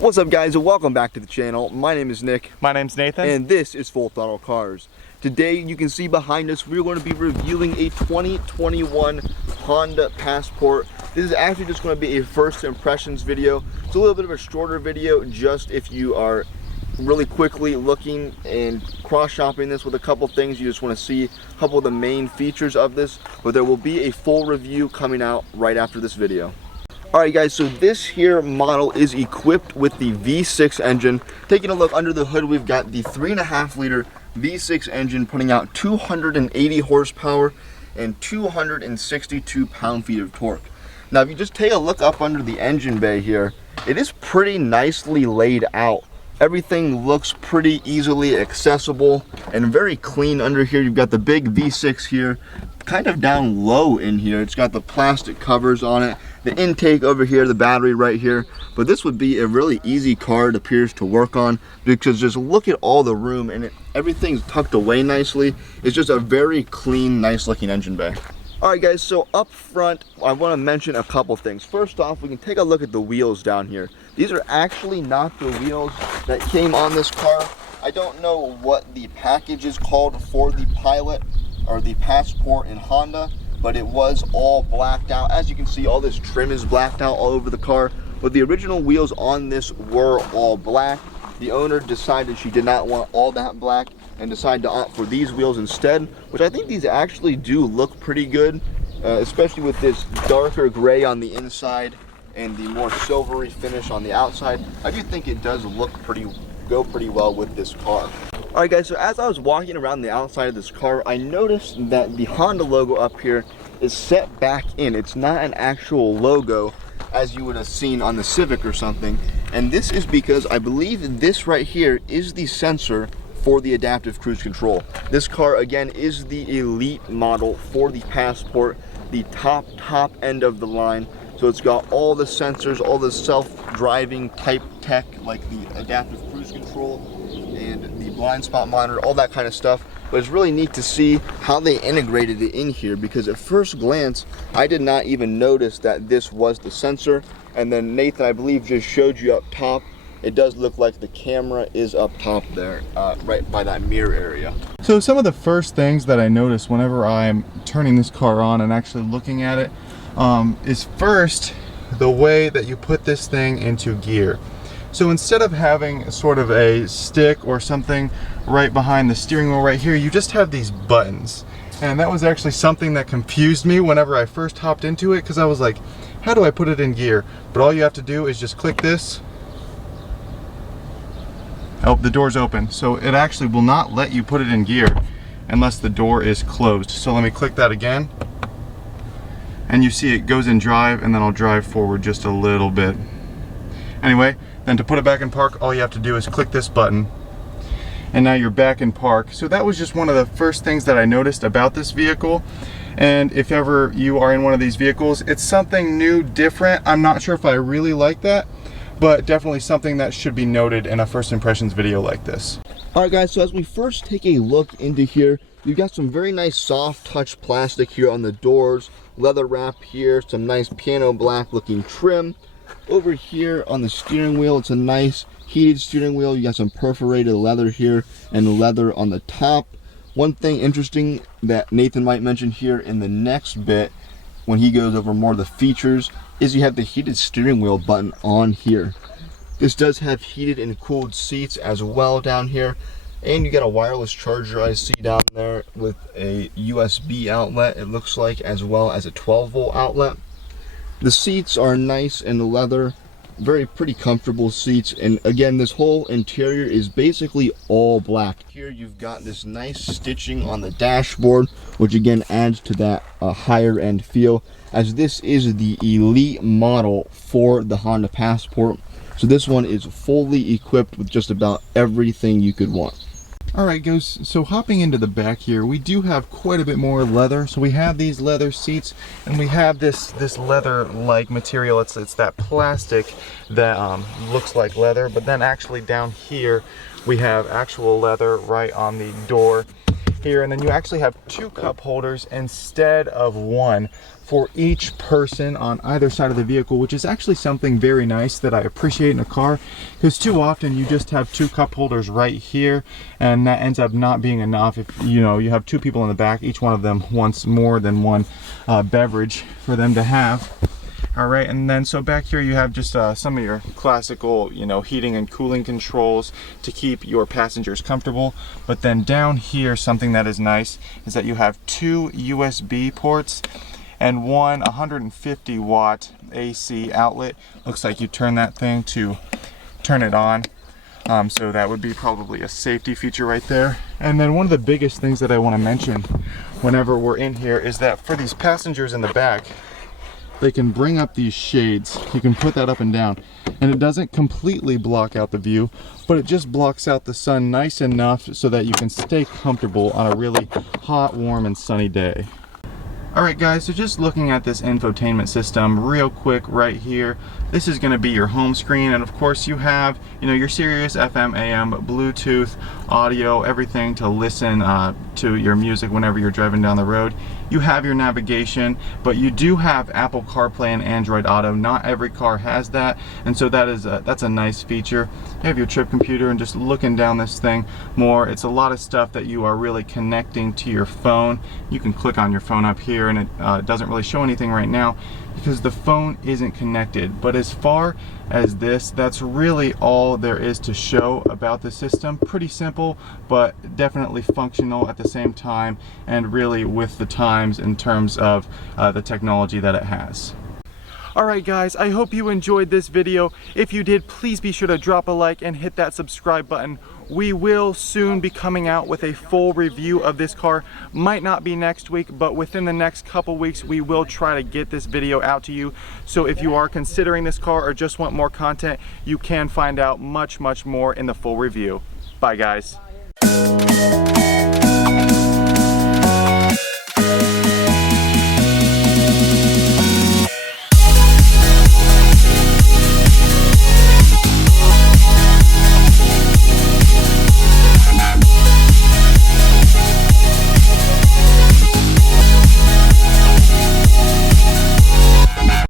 What's up, guys, and welcome back to the channel. My name is Nick. My name's Nathan. And this is Full Throttle Cars. Today, you can see behind us, we're going to be reviewing a 2021 Honda Passport. This is actually just going to be a first impressions video. It's a little bit of a shorter video, just if you are really quickly looking and cross-shopping this with a couple things. You just want to see a couple of the main features of this, but there will be a full review coming out right after this video. Alright guys, so this here model is equipped with the V6 engine. Taking a look under the hood, we've got the 3.5 liter V6 engine putting out 280 horsepower and 262 pound-feet of torque. Now if you just take a look up under the engine bay here, it is pretty nicely laid out. Everything looks pretty easily accessible and very clean under here. You've got the big V6 here, kind of down low in here. It's got the plastic covers on it. The intake over here, the battery right here. But this would be a really easy car, it appears, to work on, because just look at all the room and everything's tucked away nicely. It's just a very clean, nice looking engine bay. Alright guys, so up front, I want to mention a couple things. First off, we can take a look at the wheels down here. These are actually not the wheels that came on this car. I don't know what the package is called for the Pilot or the Passport in Honda, but it was all blacked out. As you can see, all this trim is blacked out all over the car, but the original wheels on this were all black. The owner decided she did not want all that black and decided to opt for these wheels instead, which I think these actually do look pretty good, especially with this darker gray on the inside and the more silvery finish on the outside. I do think it does go pretty well with this car. Alright guys, so as I was walking around the outside of this car, I noticed that the Honda logo up here is set back in. It's not an actual logo as you would have seen on the Civic or something. And this is because I believe this right here is the sensor for the adaptive cruise control. This car, again, is the elite model for the Passport, the top end of the line. So it's got all the sensors, all the self-driving type tech, like the adaptive cruise control and the blind spot monitor, all that kind of stuff. But it's really neat to see how they integrated it in here, because at first glance, I did not even notice that this was the sensor. And then Nathan, I believe, just showed you up top. It does look like the camera is up top there, right by that mirror area. So some of the first things that I notice whenever I'm turning this car on and actually looking at it is first the way that you put this thing into gear. So instead of having sort of a stick or something right behind the steering wheel right here, you just have these buttons. And that was actually something that confused me whenever I first hopped into it, because I was like, how do I put it in gear? But all you have to do is just click this. Oh, the door's open. So it actually will not let you put it in gear unless the door is closed. So let me click that again. And you see it goes in drive, and then I'll drive forward just a little bit. Anyway, then to put it back in park, all you have to do is click this button. And now you're back in park. So that was just one of the first things that I noticed about this vehicle. And if ever you are in one of these vehicles, it's something new, different. I'm not sure if I really like that, but definitely something that should be noted in a first impressions video like this. Alright guys, so as we first take a look into here, you've got some very nice soft touch plastic here on the doors, leather wrap here, some nice piano black looking trim. Over here on the steering wheel, it's a nice heated steering wheel. You got some perforated leather here and leather on the top. One thing interesting that Nathan might mention here in the next bit when he goes over more of the features is you have the heated steering wheel button on here. This does have heated and cooled seats as well down here. And you got a wireless charger I see down there with a USB outlet, it looks like, as well as a 12-volt outlet. The seats are nice and leather, pretty comfortable seats. And again, this whole interior is basically all black. Here you've got this nice stitching on the dashboard, which again adds to that higher end feel, as this is the elite model for the Honda Passport. So this one is fully equipped with just about everything you could want. Alright guys, so hopping into the back here, we do have quite a bit more leather. So we have these leather seats, and we have this leather-like material. It's that plastic that looks like leather, but then actually down here we have actual leather right on the door. here, and then you actually have 2 cup holders instead of 1 for each person on either side of the vehicle, which is actually something very nice that I appreciate in a car, because too often you just have 2 cup holders right here, and that ends up not being enough. If you know you have 2 people in the back, each one of them wants more than one beverage for them to have. All right, and then so back here you have just some of your classical, you know, heating and cooling controls to keep your passengers comfortable. But then down here, something that is nice is that you have 2 USB ports and one 150 watt AC outlet. Looks like you turn that thing to turn it on. So that would be probably a safety feature right there. And then one of the biggest things that I want to mention whenever we're in here is that for these passengers in the back, they can bring up these shades. You can put that up and down, and it doesn't completely block out the view, but it just blocks out the sun nice enough so that you can stay comfortable on a really hot, warm, and sunny day. Alright guys, so just looking at this infotainment system real quick right here, this is going to be your home screen, and of course you have, you know, your Sirius FM, AM, Bluetooth, audio, everything to listen to your music whenever you're driving down the road. You have your navigation, but you do have Apple CarPlay and Android Auto. Not every car has that, and so that's a nice feature. You have your trip computer, and just looking down this thing more, it's a lot of stuff that you are really connecting to your phone. You can click on your phone up here, and it doesn't really show anything right now because the phone isn't connected. But as far as this, that's really all there is to show about the system. Pretty simple, but definitely functional at the same time, and really with the times in terms of the technology that it has. Alright guys, I hope you enjoyed this video. If you did, please be sure to drop a like and hit that subscribe button. We will soon be coming out with a full review of this car. Might not be next week, but within the next couple weeks we will try to get this video out to you. So if you are considering this car or just want more content, you can find out much more in the full review. Bye guys.